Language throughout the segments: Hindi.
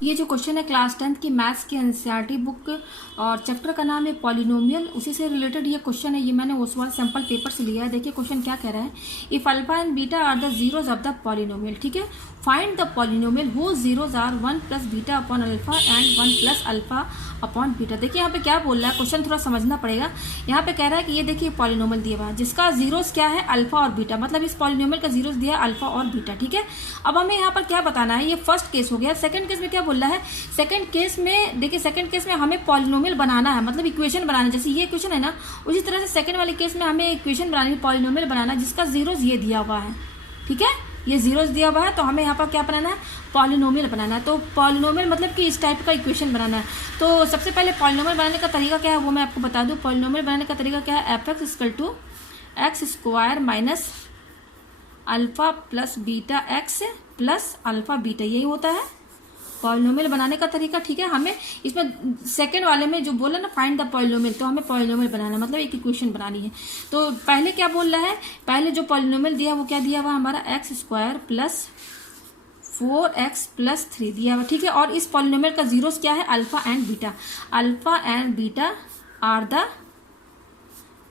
ये जो क्वेश्चन है क्लास 10th की मैथ्स की एनसीईआरटी बुक और चैप्टर का नाम है पॉलिनोमियल, उसी से रिलेटेड ये क्वेश्चन है। ये मैंने उस वाला सैम्पल पेपर से लिया है। देखिए क्वेश्चन क्या कह रहा है, if alpha and beta are the zeros of the polynomial. ठीक है, find the polynomial whose zeros are 1 plus beta upon alpha and 1 plus alpha upon beta. देखिए यहाँ पे क्या बोल रहा है, क्वेश्चन थोड़ा समझना पड़ेगा। यहाँ पे कह रहा है कि ये देखिए पॉलिनोमियल दिया हुआ है जिसका जीरोस क्या है, अल्फा और बीटा, मतलब इस पॉलिनोमियल का जीरोस दिया है अल्फा और बीटा। ठीक है, अब हमें यहाँ पर क्या बताना है, ये फर्स्ट केस हो गया। सेकंड केस में क्या बोल रहा है, सेकंड केस में देखिए, सेकंड केस में हमें पॉलिनोमियल बनाना है, मतलब इक्वेशन बनाना है। जैसे ये इक्वेशन है ना, उसी तरह से सेकंड वाले केस में हमें इक्वेशन बनानी है, पॉलिनोमियल बनाना है जिसका जीरोस ये दिया हुआ है। ठीक है, ये जीरोस दिया हुआ है, तो हमें यहाँ पर क्या बनाना है, पॉलिनोमियल बनाना है। तो पॉलिनोमियल मतलब कि इस टाइप का इक्वेशन बनाना है। तो सबसे पहले पॉलिनोमियल बनाने का तरीका क्या है वो मैं आपको बता दूं। पॉलिनोमियल बनाने का तरीका क्या है, f x equal to x square minus alpha plus beta x plus alpha beta, यही होता है पॉलिनोमियल बनाने का तरीका। ठीक है, हमें इसमें सेकंड वाले में जो बोला ना फाइंड द पॉलिनोमियल, तो हमें पॉलिनोमियल बनाना मतलब एक इक्वेशन बनानी है। तो पहले क्या बोल रहा है, पहले जो पॉलिनोमियल दिया वो क्या दिया हुआ हमारा, x square plus 4x plus 3 दिया हुआ। ठीक है, और इस पॉलिनोमियल का जीरोस क्या है, alpha and beta. Alpha and beta are the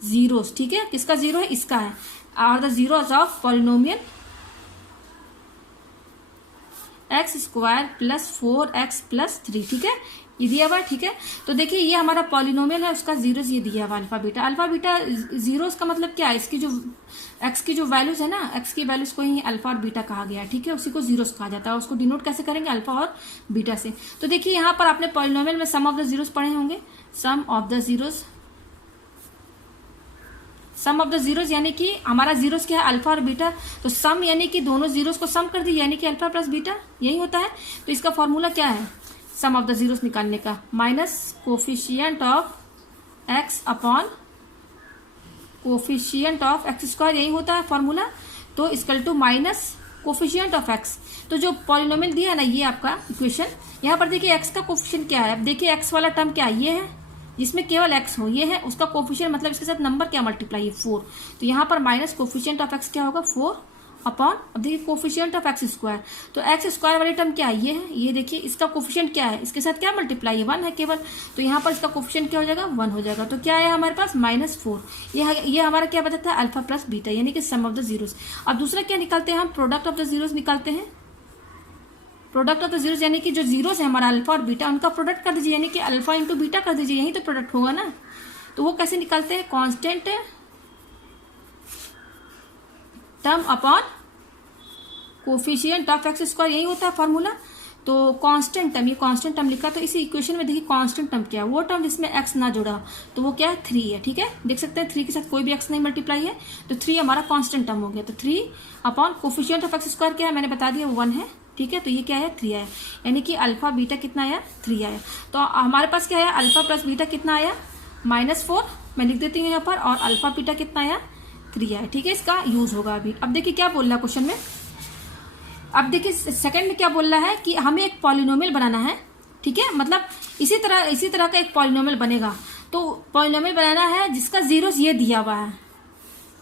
zeros. ठीक है, किसका जीरो है, इसका है, are the zeros of polynomial x square plus 4x plus 3। ठीक है, ये दिया हुआ है। ठीक है, तो देखिए ये हमारा पॉलिनोमियल है, उसका जीरोस ये दिया हुआ alpha beta. Alpha beta zeros का मतलब क्या है, इसकी जो एक्स की जो वैल्यूज है ना, एक्स की वैल्यूज को ही अल्फा और बीटा कहा गया है। ठीक है, उसी को जीरोस कहा जाता है। उसको डिनोट कैसे करेंगे, अल्फा और बीटा से। तो देखिए यहाँ पर आपने पॉलिनोमियल में सम ऑफ द जीरोस पढ़े होंगे, sum of the zeros, sum of the zeros यानी कि हमारा जीरोस क्या है, अल्फा और बीटा। तो सम यानी कि दोनों जीरोस को सम कर दीजिए, यानी कि अल्फा प्लस बीटा, यही होता है। तो इसका फॉर्मूला क्या है सम ऑफ द जीरोस निकालने का, minus coefficient of x upon coefficient of x square, यही होता है फॉर्मूला। तो equal to minus coefficient of x. तो जो पॉलिनोमियल दिया है ना, ये आपका इक्वेशन, यहाँ पर देखिए एक्स का कोफिशियंट क्या है। अब देखिए एक्स वाला टर्म क्या है, ये है जिसमें केवल एक्स हो, ये है उसका कोफिशियंट, मतलब इसके साथ नंबर क्या मल्टीप्लाई है, 4। तो यहाँ पर माइनस कोफिशियंट ऑफ एक्स क्या होगा, 4 अपॉन, अब देखिए कोफिशियंट ऑफ एक्स स्क्वायर। तो एक्स स्क्वायर वाली टर्म क्या है, ये है, ये देखिए इसका कोफिशियंट क्या है, इसके साथ क्या मल्टीप्लाई है, 1 है केवल। तो यहाँ पर इसका कोफिशियंट क्या हो जाएगा, 1 हो जाएगा। तो क्या है हमारे पास, -4। ये हमारा क्या बताता है, अल्फा प्लस बीटा, यानी कि सम ऑफ द जीरोस। अब दूसरा क्या निकालते हैं हम, प्रोडक्ट ऑफ द जीरोस निकालते हैं। प्रोडक्ट ऑफ द जीरोस यानी कि जो जीरोस है हमारा अल्फा और बीटा, उनका प्रोडक्ट कर दीजिए, यानी कि अल्फा इंटू बीटा कर दीजिए, यही तो प्रोडक्ट होगा ना। तो वो कैसे निकालते हैं, constant term upon coefficient of x square, यही होता है फॉर्मूला। तो कांस्टेंट टर्म, ये कांस्टेंट टर्म लिखा, तो इसी इक्वेशन में देखिए कांस्टेंट टर्म क्या है, वो टर्म जिसमें एक्स ना जुड़ा, तो वो क्या है, 3 है। ठीक है, देख सकते हैं 3 के साथ कोई भी एक्स नहीं मल्टीप्लाई है, तो 3 हमारा कांस्टेंट टर्म हो गया। तो 3 upon coefficient of x square क्या है, मैंने बता दिया 1 है। ठीक है, तो ये क्या है, 3 आया, यानी कि अल्फा बीटा कितना आया, 3 आया। तो हमारे पास क्या आया, अल्फा प्लस बीटा कितना आया, -4, मैं लिख देती हूँ यहाँ पर, और अल्फा बीटा कितना आया, 3 आया। ठीक है, इसका यूज होगा अभी। अब देखिए क्या बोल रहा है क्वेश्चन में, अब देखिए सेकंड में क्या बोल रहा है कि हमें एक पॉलिनोमियल बनाना है। ठीक है, मतलब इसी तरह का एक पॉलिनोमियल बनेगा। तो पॉलिनोमियल बनाना है जिसका जीरोस ये दिया हुआ है।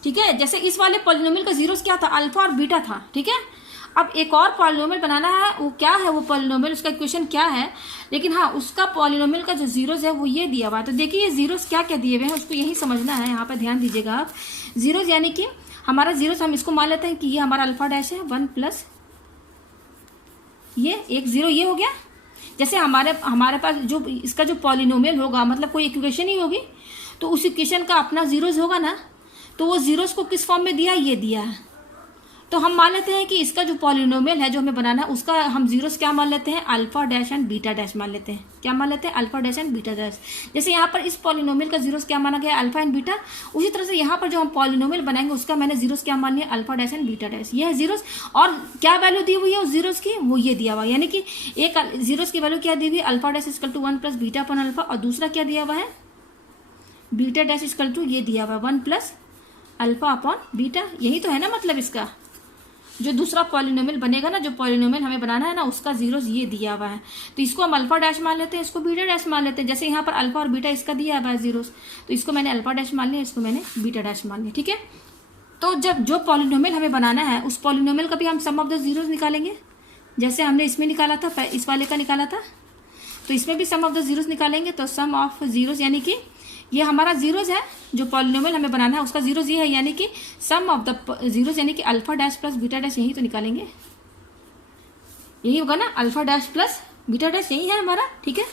ठीक है, जैसे इस वाले पॉलिनोमियल का जीरोस क्या था, अल्फा और बीटा था। ठीक है, अब एक और पॉलिनोमियल बनाना है, वो क्या है, वो पॉलिनोमियल उसका इक्वेशन क्या है, लेकिन हाँ उसका पॉलिनोमियल का जो जीरोस है वो ये दिया हुआ है। तो देखिए ये जीरोस क्या क्या दिए हुए हैं, उसको यही समझना है, यहाँ पर ध्यान दीजिएगा आप। जीरोस यानी कि हमारा जीरोस, हम इसको मान लेते हैं कि ये हमारा अल्फा डैश है, 1 प्लस ये 1 0, ये हो गया। जैसे हमारे पास जो इसका जो पॉलिनोमियल होगा, मतलब कोई इक्वेशन ही होगी, तो उस इक्वेशन का अपना जीरोस होगा ना, तो वो जीरोस को किस फॉर्म में दिया, ये दिया है। तो हम मान लेते हैं कि इसका जो पॉलिनोमियल है जो हमें बनाना है, उसका हम जीरोस क्या मान लेते हैं, alpha dash and beta dash मान लेते हैं। क्या मान लेते हैं, alpha dash and beta dash. जैसे यहाँ पर इस पॉलिनोमियल का जीरोस क्या माना गया, अल्फा एंड बीटा, उसी तरह से यहाँ पर जो हम पॉलिनोमियल बनाएंगे उसका मैंने जीरोस क्या मान लिया, alpha dash and beta dash. ये है जीरोस, और क्या वैल्यू दी हुई है उस जीरोस की, वो ये दिया हुआ, यानी कि एक जीरोस की वैल्यू क्या दी हुई, alpha dash equal to 1 plus beta upon alpha, और दूसरा क्या दिया हुआ है, बीटा डैश इक्वल टू ये दिया हुआ है 1 प्लस अल्फा अपॉन बीटा। यही तो है ना मतलब इसका जो दूसरा पॉलिनोमियल बनेगा ना, जो पॉलिनोमियल हमें बनाना है ना, उसका जीरोस ये दिया हुआ है। तो इसको हम अल्फा डैश मान लेते हैं, इसको बीटा डैश मान लेते हैं। जैसे यहाँ पर अल्फा और बीटा इसका दिया हुआ है जीरोस, तो इसको मैंने अल्फा डैश मान लिया, इसको मैंने बीटा डैश मान लिया। ठीक है, तो जब जो पॉलिनोमियल हमें बनाना है उस पॉलिनोमियल का भी हम सम ऑफ द जीरोस निकालेंगे। जैसे हमने इसमें निकाला था, इस वाले का निकाला था, तो इसमें भी सम ऑफ द जीरोस निकालेंगे। तो सम ऑफ जीरोस यानी कि ये हमारा जीरोस है, जो पॉलिनोमियल हमें बनाना है उसका जीरोस ये है, यानी कि सम ऑफ द जीरोस यानी कि alpha dash plus beta dash, यही तो निकालेंगे, यही होगा ना, alpha dash plus beta dash यही है हमारा। ठीक है,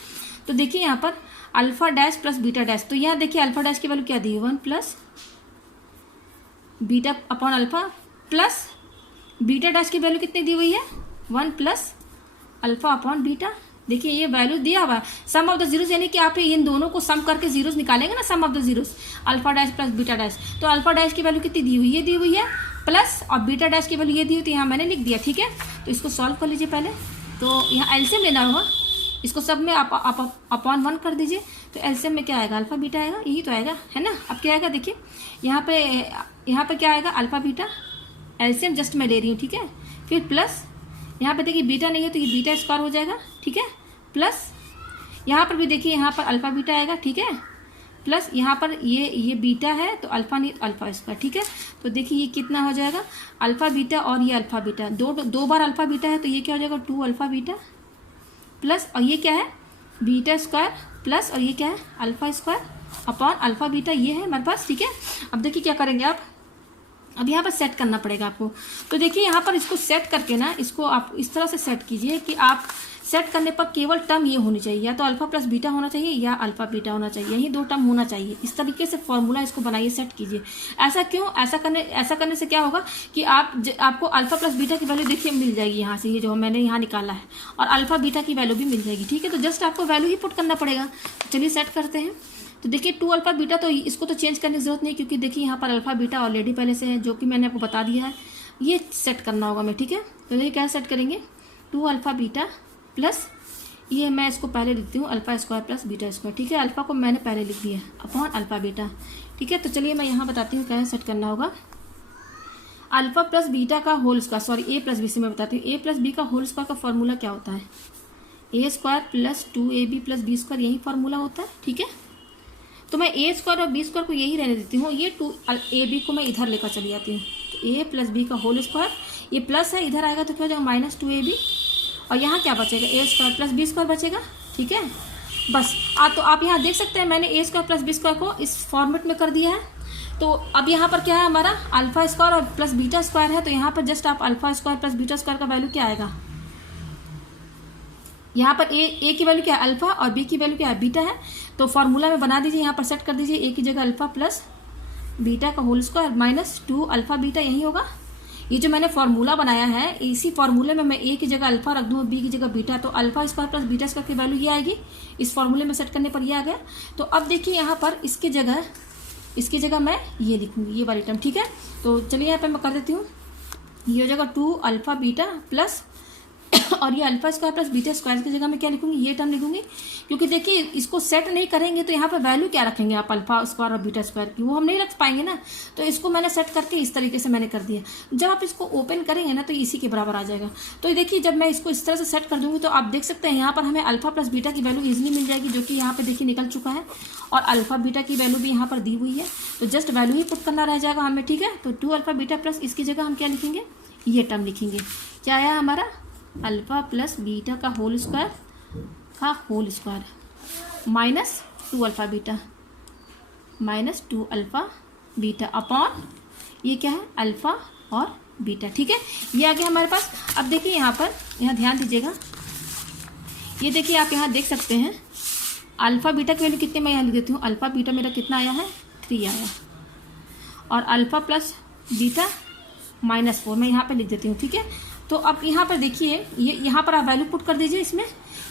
तो देखिए यहाँ पर alpha dash plus beta dash, तो यहाँ देखिए अल्फा डैश की वैल्यू क्या दी है, 1 plus beta upon alpha, plus beta dash की वैल्यू कितनी दी हुई है, 1 प्लस अल्फा अपॉन बीटा। देखिए ये वैल्यू दिया हुआ है सम ऑफ द जीरोस, यानी कि आप इन दोनों को सम करके जीरोस निकालेंगे ना, sum of the zeros alpha dash plus beta dash. तो अल्फा डैश की वैल्यू कितनी दी हुई है, दी हुई है प्लस, और बीटा डैश की वैल्यू ये दी हुई, तो यहाँ मैंने लिख दिया। ठीक है, तो इसको सॉल्व कर लीजिए पहले। तो यहाँ एलसीएम लेना होगा, इसको सब में अपॉन 1 कर दीजिए, तो एलसीएम में क्या आएगा, अल्फा बीटा आएगा, यही तो आएगा, है ना। अब क्या आएगा देखिए, यहाँ पे क्या आएगा, अल्फा बीटा, एलसीएम जस्ट मैं ले रही हूँ। ठीक है, फिर प्लस यहाँ पे देखिए बीटा नहीं है तो ये बीटा स्क्वायर हो जाएगा। ठीक है, प्लस यहाँ पर भी देखिए, यहाँ पर अल्फा बीटा आएगा। ठीक है, प्लस यहाँ पर ये बीटा है तो अल्फा नहीं, अल्फा स्क्वायर। ठीक है, तो देखिए ये कितना हो जाएगा, अल्फा बीटा और ये अल्फा बीटा, दो बार अल्फा बीटा है तो ये क्या हो जाएगा, 2 अल्फा बीटा प्लस, और ये क्या है बीटा स्क्वायर प्लस, और ये क्या है alpha square upon alpha beta, ये है हमारे पास। ठीक है, अब देखिए क्या करेंगे आप, अब यहाँ पर सेट करना पड़ेगा आपको। तो देखिए यहाँ पर इसको सेट करके ना, इसको आप इस तरह से सेट कीजिए कि आप सेट करने पर केवल टर्म ये होनी चाहिए, या तो अल्फा प्लस बीटा होना चाहिए या अल्फा बीटा होना चाहिए, यही 2 टर्म होना चाहिए। इस तरीके से फॉर्मूला इसको बनाइए, सेट कीजिए। ऐसा क्यों, ऐसा करने से क्या होगा कि आपको अल्फा प्लस बीटा की वैल्यू देखिए मिल जाएगी यहाँ से, ये जो मैंने यहाँ निकाला है, और अल्फा बीटा की वैल्यू भी मिल जाएगी। ठीक है, तो जस्ट आपको वैल्यू ही पुट करना पड़ेगा। चलिए सेट करते हैं। तो देखिए 2 अल्फा बीटा, तो इसको तो चेंज करने की जरूरत नहीं, क्योंकि देखिए यहाँ पर अल्फा बीटा ऑलरेडी पहले से है, जो कि मैंने आपको बता दिया है, ये सेट करना होगा मैं। ठीक है, तो देखिए क्या सेट करेंगे, 2 अल्फा बीटा प्लस, ये मैं इसको पहले लिखती हूँ, alpha square plus beta square. ठीक है, अल्फा को मैंने पहले लिख दिया अपॉन अल्फा बीटा। ठीक है, तो चलिए मैं यहाँ बताती हूँ क्या सेट करना होगा। अल्फा प्लस बीटा का whole square, sorry A plus B से मैं बताती हूँ, ए प्लस बी का होल स्क्वायर का फॉर्मूला क्या होता है, A square plus 2ab plus B square, यही फॉर्मूला होता है। ठीक है, तो मैं ए स्क्वायर और बी स्क्वायर को यही रहने देती हूँ, ये 2ab को मैं इधर लेकर चली जाती हूँ, तो ए प्लस बी का होल स्क्वायर, ये प्लस है, इधर आएगा तो क्या हो जाएगा माइनस 2ab, और यहाँ क्या बचेगा, ए स्क्वायर प्लस बी स्क्वायर बचेगा। ठीक है, बस तो आप यहाँ देख सकते हैं मैंने ए स्क्वायर प्लस बी स्क्वायर को इस फॉर्मेट में कर दिया है। तो अब यहाँ पर क्या है हमारा, अल्फा स्क्वायर और प्लस बीटा स्क्वायर है, तो यहाँ पर जस्ट आप alpha square plus beta square का वैल्यू क्या आएगा, यहाँ पर ए की वैल्यू क्या है अल्फा, और बी की वैल्यू क्या है बीटा है, तो फॉर्मूला में बना दीजिए, यहाँ पर सेट कर दीजिए, ए की जगह अल्फा प्लस बीटा का whole square minus 2 alpha beta, यही होगा। ये जो मैंने फॉर्मूला बनाया है, इसी फॉर्मूले में मैं ए की जगह अल्फा रख दूँ, बी की जगह बीटा, तो alpha square plus beta square की वैल्यू ये आएगी, इस फॉर्मूले में सेट करने पर ये आ गया। तो अब देखिए यहाँ पर इसकी जगह मैं ये लिखूंगी, ये वाली टर्म। ठीक है, तो चलिए यहाँ पे मैं कर देती हूँ, ये हो जाएगा 2 अल्फा बीटा प्लस, और ये alpha square plus beta square की जगह मैं क्या लिखूंगी, ये टर्म लिखूंगी, क्योंकि देखिए इसको सेट नहीं करेंगे तो यहाँ पर वैल्यू क्या रखेंगे आप अल्फा स्क्वायर और बीटा स्क्वायर की, वो हम नहीं रख पाएंगे ना। तो इसको मैंने सेट करके इस तरीके से मैंने कर दिया, जब आप इसको ओपन करेंगे ना तो इसी के बराबर आ जाएगा। तो देखिए जब मैं इसको इस तरह से सेट कर दूंगी तो आप देख सकते हैं यहाँ पर हमें अल्फा प्लस बीटा की वैल्यू इजिली मिल जाएगी, जो कि यहाँ पे देखिए निकल चुका है, और अल्फा बीटा की वैल्यू भी यहाँ पर दी हुई है, तो जस्ट वैल्यू ही पुट करना रह जाएगा हमें। ठीक है, तो 2 अल्फा बीटा प्लस इसकी जगह हम क्या लिखेंगे, ये टर्म लिखेंगे, क्या आया हमारा अल्फा प्लस बीटा का whole square minus 2 alpha beta minus 2 alpha beta upon ये क्या है अल्फा और बीटा। ठीक है, ये आ गया हमारे पास। अब देखिए यहाँ ध्यान दीजिएगा, ये देखिए आप यहाँ देख सकते हैं अल्फा बीटा की वैल्यू कितने, मैं यहाँ लिख देती हूँ, अल्फा बीटा मेरा कितना आया है 3 आया, और अल्फा प्लस बीटा माइनस 4 मैं यहाँ पे लिख देती हूँ। ठीक है, तो अब यहाँ पर देखिए, ये यहाँ पर आप वैल्यू पुट कर दीजिए इसमें,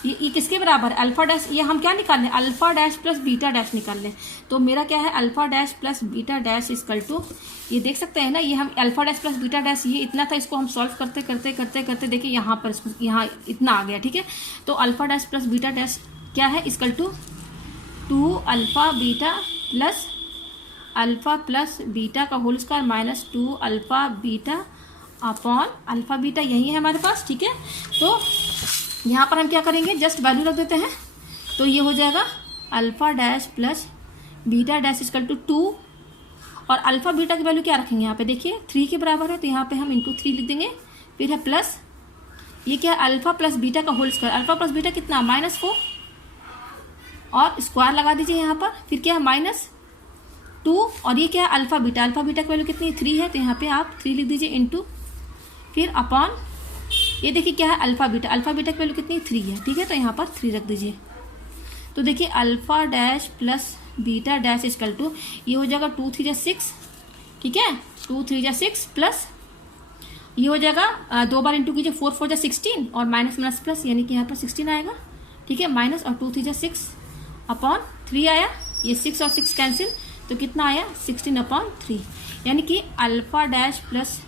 ये किसके बराबर है अल्फा डैश, ये हम क्या निकाल लें alpha dash plus beta dash निकाल लें, तो मेरा क्या है alpha dash plus beta dash equal to, ये देख सकते हैं ना, ये हम alpha dash plus beta dash ये इतना था, इसको हम सॉल्व करते करते करते करते देखिए यहाँ पर यहाँ इतना आ गया। ठीक है, तो alpha dash plus beta dash क्या है equal to 2 alpha beta plus alpha plus beta का whole square minus 2 alpha beta upon alpha beta, यही है हमारे पास। ठीक है, तो यहाँ पर हम क्या करेंगे, जस्ट वैल्यू रख देते हैं, तो ये हो जाएगा alpha dash plus beta dash equal to 2, और अल्फा बीटा की वैल्यू क्या रखेंगे यहाँ पे देखिए 3 के बराबर है, तो यहाँ पे हम इंटू 3 लिख देंगे, फिर है प्लस ये क्या है, अल्फा प्लस बीटा का whole square. Alpha plus beta कितना, -4, और स्क्वायर लगा दीजिए यहाँ पर। फिर क्या है, -2, और ये क्या है, अल्फा बीटा। अल्फा बीटा की वैल्यू कितनी, 3 है, तो यहाँ पे आप 3 लिख दीजिए, इंटू फिर अपॉन ये देखिए क्या है, अल्फा बीटा। अल्फा बीटा की वैल्यू कितनी, 3 है, ठीक है, तो यहाँ पर 3 रख दीजिए। तो देखिए alpha dash plus beta dash equal to, ये हो जाएगा 2 3 6, ठीक है, 2 3 6 प्लस ये हो जाएगा 2 बार इंटू कीजिए, 4 4 16, और माइनस माइनस प्लस, यानी कि यहाँ पर 16 आएगा, ठीक है, माइनस, और 2 3 6 अपॉन 3 आया, ये 6 और 6 कैंसिल, तो कितना आया, 16/3, यानी कि alpha dash plus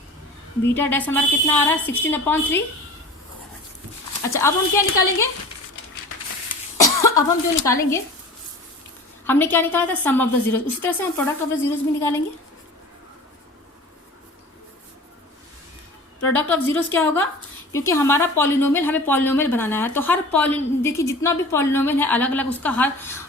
beta dash हमारा कितना आ रहा है, 16/3। अच्छा, अब हम क्या निकालेंगे अब हम जो निकालेंगे, हमने क्या निकाला था, सम ऑफ द जीरोस, उसी तरह से हम प्रोडक्ट ऑफ द जीरोस भी निकालेंगे। प्रोडक्ट ऑफ जीरोस क्या होगा, क्योंकि हमारा पॉलिनोमियल, हमें पॉलिनोमियल बनाना है, तो हर देखिए जितना भी पॉलिनोमियल है अलग अलग, उसका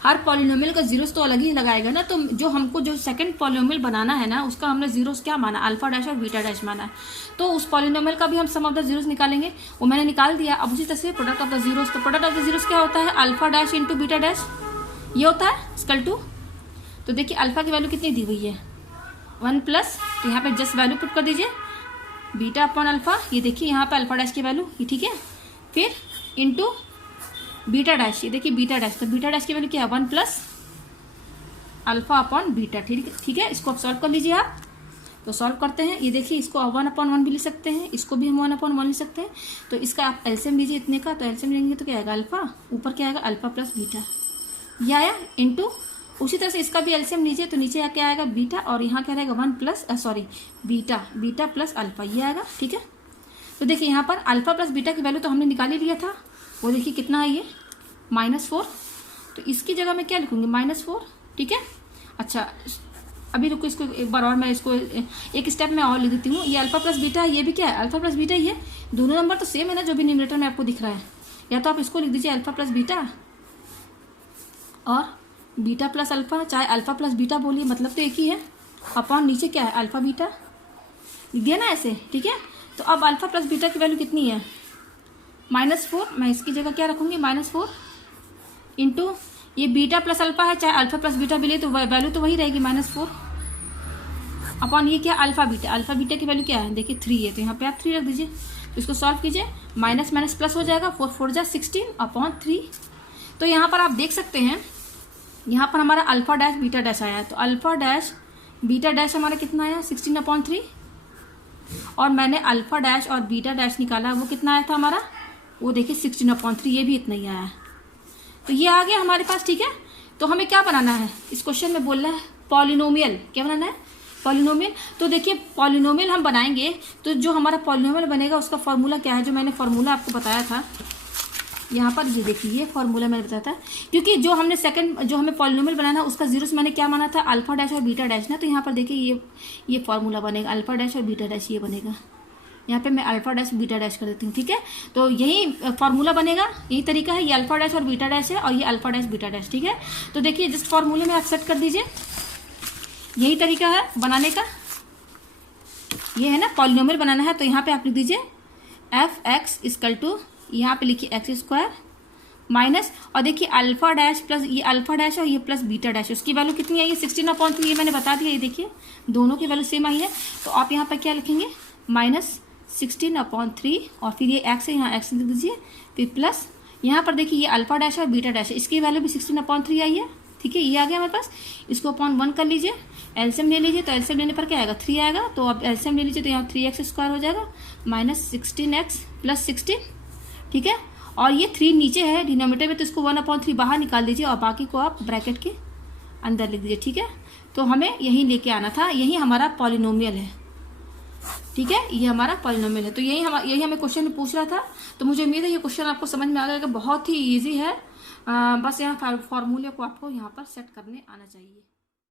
हर पॉलिनोमियल का जीरोस तो अलग ही लगाएगा ना। तो जो हमको जो सेकंड पॉलिनोमियल बनाना है ना, उसका हमने जीरोस क्या माना, अल्फा डैश और बीटा डैश माना है, तो उस पॉलिनोमियल का भी हम सम ऑफ द जीरोस निकालेंगे, वो मैंने निकाल दिया। अब उसी तरह से प्रोडक्ट ऑफ द जीरोस, तो प्रोडक्ट ऑफ द जीरोस क्या होता है, alpha dash into beta dash, ये होता है इक्वल टू, तो देखिए अल्फा की वैल्यू कितनी दी हुई है, 1 प्लस, तो यहाँ पे जस्ट वैल्यू पुट कर दीजिए, बीटा अपॉन अल्फा, ये देखिए यहाँ पे अल्फा डैश की वैल्यू, ये ठीक है, फिर इंटू बीटा डैश, ये देखिए बीटा डैश, तो बीटा डैश की वैल्यू क्या है, 1 प्लस अल्फा अपॉन बीटा, ठीक है। इसको आप सॉल्व कर लीजिए आप, तो सॉल्व करते हैं, ये देखिए इसको 1/1 भी लिख सकते हैं, इसको भी हम 1/1 लिख सकते हैं। तो इसका आप एलसीएम लीजिए इतने का, तो एलसीएम लेंगे तो क्या आएगा, अल्फा, ऊपर क्या आएगा, अल्फा प्लस बीटा, ये आया, इंटू उसी तरह से इसका भी एलसीएम लीजिए, तो नीचे क्या आएगा, बीटा, और यहाँ क्या रहेगा, 1 प्लस बीटा प्लस अल्फा, ये आएगा, ठीक है। तो देखिए यहाँ पर अल्फा प्लस बीटा की वैल्यू तो हमने निकाल ही लिया था, वो देखिए कितना है, ये -4, तो इसकी जगह मैं क्या लिखूंगी, -4, ठीक है। अच्छा, अभी रुको, इसको एक बार और मैं इसको एक स्टेप में और लिख देती हूँ। ये अल्फा प्लस बीटा है, ये भी क्या है, अल्फा प्लस बीटा ही है, दोनों नंबर तो सेम है ना, जो भी न्यूमरेटर में आपको दिख रहा है, या तो आप इसको लिख दीजिए अल्फा प्लस बीटा और बीटा प्लस अल्फा, चाहे अल्फा प्लस बीटा बोलिए, मतलब तो एक ही है, अपॉन नीचे क्या है, अल्फा बीटा, लिख दिया ना ऐसे, ठीक है। तो अब अल्फा प्लस बीटा की वैल्यू कितनी है, -4, मैं इसकी जगह क्या रखूंगी, -4 इंटू ये बीटा प्लस अल्फा है, चाहे अल्फा प्लस बीटा भी ले तो वैल्यू तो वही रहेगी, -4 अपॉन ये क्या, अल्फा बीटा की वैल्यू क्या है, देखिए 3 है, तो यहाँ पे आप 3 रख दीजिए। तो इसको सॉल्व कीजिए, माइनस माइनस प्लस हो जाएगा, 4 4 जा 16/3। तो यहाँ पर आप देख सकते हैं, यहाँ पर हमारा अल्फा डैश बीटा डैश आया है, तो अल्फा डैश बीटा डैश हमारा कितना आया, 16/3, और मैंने अल्फा डैश और बीटा डैश निकाला, वो कितना आया था हमारा, वो देखिए 16/3, ये भी इतना ही आया है। तो ये आ गया हमारे पास, ठीक है। तो हमें क्या बनाना है, इस क्वेश्चन में बोल रहा है पॉलिनोमियल, क्या बनाना है, पॉलिनोमियल। तो देखिए पॉलिनोमियल हम बनाएंगे, तो जो हमारा पॉलिनोमियल बनेगा उसका फॉर्मूला क्या है, जो मैंने फॉर्मूला आपको बताया था यहाँ पर, ये देखिए ये फॉर्मूला मैंने बताया था, क्योंकि जो हमने जो हमें पॉलिनोमियल बनाना उसका जीरोस मैंने क्या माना था, अल्फा डैश और बीटा डैश ना। तो यहाँ पर देखिए ये फॉर्मूला बनेगा, अल्फा डैश और बीटा डैश, ये बनेगा, यहाँ पे मैं अल्फा डैश बीटा डैश कर देती हूँ, ठीक है। तो यही फॉर्मूला बनेगा, यही तरीका है, ये अल्फा डैश और बीटा डैश है, और ये अल्फा डैश बीटा डैश, ठीक है। तो देखिए जिस फॉर्मूले में आप सेट कर दीजिए, यही तरीका है बनाने का, ये है ना, पॉलिनोमियल बनाना है। तो यहाँ पे आप लिख दीजिए f(x) इक्वल टू, यहाँ पे लिखिए x² माइनस, और देखिए अल्फा डैश प्लस ये अल्फा डैश और ये प्लस बीटा डैश, उसकी वैल्यू कितनी आई है, 16/3, ये मैंने बता दिया, ये देखिए दोनों की वैल्यू सेम आई है। तो आप यहाँ पर क्या लिखेंगे, -16/3, और फिर ये x है, यहाँ x लिख दीजिए, फिर प्लस यहाँ पर देखिए ये अल्फा डैश और बीटा डैश, इसकी वैल्यू भी 16/3 आई है, ठीक है, ये आ गया हमारे पास। इसको अपॉन 1 कर लीजिए, एलसीएम ले लीजिए, तो एलसीएम लेने पर क्या आएगा, 3 आएगा। तो अब एलसीएम ले लीजिए, तो यहाँ 3x² हो जाएगा, -16x + 16, ठीक है। और ये 3 नीचे है डिनोमिनेटर में, तो इसको 1/3 बाहर निकाल दीजिए, और बाकी को आप ब्रैकेट के अंदर लिख दीजिए, ठीक है। तो हमें यही लेके आना था, यही हमारा पॉलिनोमियल है, ठीक है, ये हमारा पॉलिनोमियल है। तो यही हमें क्वेश्चन में पूछ रहा था। तो मुझे उम्मीद है ये क्वेश्चन आपको समझ में आ गया, बहुत ही ईजी है, बस यहाँ फार्मूले को आपको यहाँ पर सेट करने आना चाहिए।